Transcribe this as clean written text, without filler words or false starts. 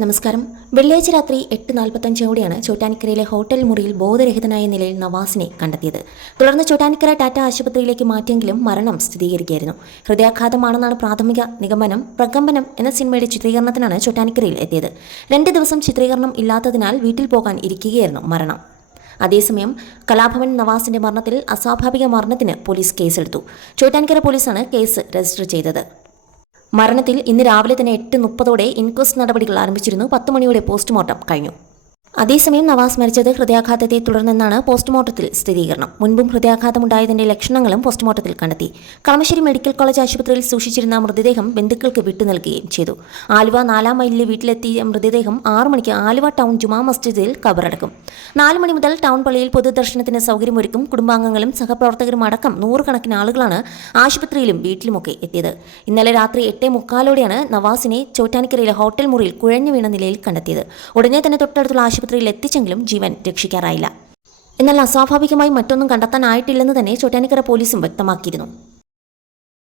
നമസ്കാരം. വെള്ളിയാഴ്ച രാത്രി 8:45 ചോറ്റാനിക്കരയിലെ ഹോട്ടൽ മുറിയിൽ ബോധരഹിതനായ നിലയിൽ നവാസിനെ കണ്ടെത്തിയത്. തുടർന്ന് ചോറ്റാനിക്കര ടാറ്റ ആശുപത്രിയിലേക്ക് മാറ്റിയെങ്കിലും മരണം സ്ഥിരീകരിക്കുകയായിരുന്നു. ഹൃദയാഘാതമാണെന്നാണ് പ്രാഥമിക നിഗമനം. പ്രകമ്പനം എന്ന സിനിമയുടെ ചിത്രീകരണത്തിനാണ് ചോറ്റാനിക്കരയിൽ എത്തിയത്. 2 ദിവസം ചിത്രീകരണം ഇല്ലാത്തതിനാൽ വീട്ടിൽ പോകാൻ ഇരിക്കുകയായിരുന്നു മരണം. അതേസമയം കലാഭവൻ നവാസിന്റെ മരണത്തിൽ അസ്വാഭാവിക മരണത്തിന് പോലീസ് കേസെടുത്തു. ചോറ്റാനിക്കര പോലീസാണ് കേസ് രജിസ്റ്റർ ചെയ്തത്. മരണത്തിൽ ഇന്ന് രാവിലെ തന്നെ 8:30 ഇൻക്വസ്റ്റ് നടപടികൾ ആരംഭിച്ചിരുന്നു. 10 മണിയോടെ പോസ്റ്റ്മോർട്ടം കഴിഞ്ഞു. അതേസമയം നവാസ് മരിച്ചത് ഹൃദയാഘാതത്തെ തുടർന്നെന്നാണ് പോസ്റ്റ്മോർട്ടത്തിൽ സ്ഥിരീകരണം. മുൻപും ഹൃദയാഘാതമുണ്ടായതിന്റെ ലക്ഷണങ്ങളും പോസ്റ്റ്മോർട്ടത്തിൽ കണ്ടെത്തി. കളമശ്ശേരി മെഡിക്കൽ കോളേജ് ആശുപത്രിയിൽ സൂക്ഷിച്ചിരുന്ന മൃതദേഹം ബന്ധുക്കൾക്ക് വിട്ടു നൽകുകയും ചെയ്തു. ആലുവ 4-ാം മൈലിലെ വീട്ടിലെത്തിയ മൃതദേഹം 6 മണിക്ക് ആലുവ ടൗൺ ജുമാ മസ്ജിദിൽ ഖബറടക്കും. 4 മണി മുതൽ ടൗൺ പള്ളിയിൽ പൊതുദർശനത്തിന് സൗകര്യമൊരുക്കും. കുടുംബാംഗങ്ങളും സഹപ്രവർത്തകരും അടക്കം 100 കണക്കിന് ആളുകളാണ് ആശുപത്രിയിലും വീട്ടിലുമൊക്കെ എത്തിയത്. ഇന്നലെ രാത്രി 8:45 നവാസിനെ ചോറ്റാനിക്കരയിലെ ഹോട്ടൽ മുറിയിൽ കുഴഞ്ഞു വീണ നിലയിൽ കണ്ടെത്തിയത്. ഉടനെ തന്നെ തൊട്ടടുത്തുള്ള ആശുപത്രിയിൽ എത്തിച്ചെങ്കിലും ജീവൻ രക്ഷിക്കാറായില്ല. എന്നാൽ അസ്വാഭാവികമായി മറ്റൊന്നും കണ്ടെത്താനായിട്ടില്ലെന്ന് തന്നെ ചോറ്റാനിക്കര പോലീസും വ്യക്തമാക്കിയിരുന്നു.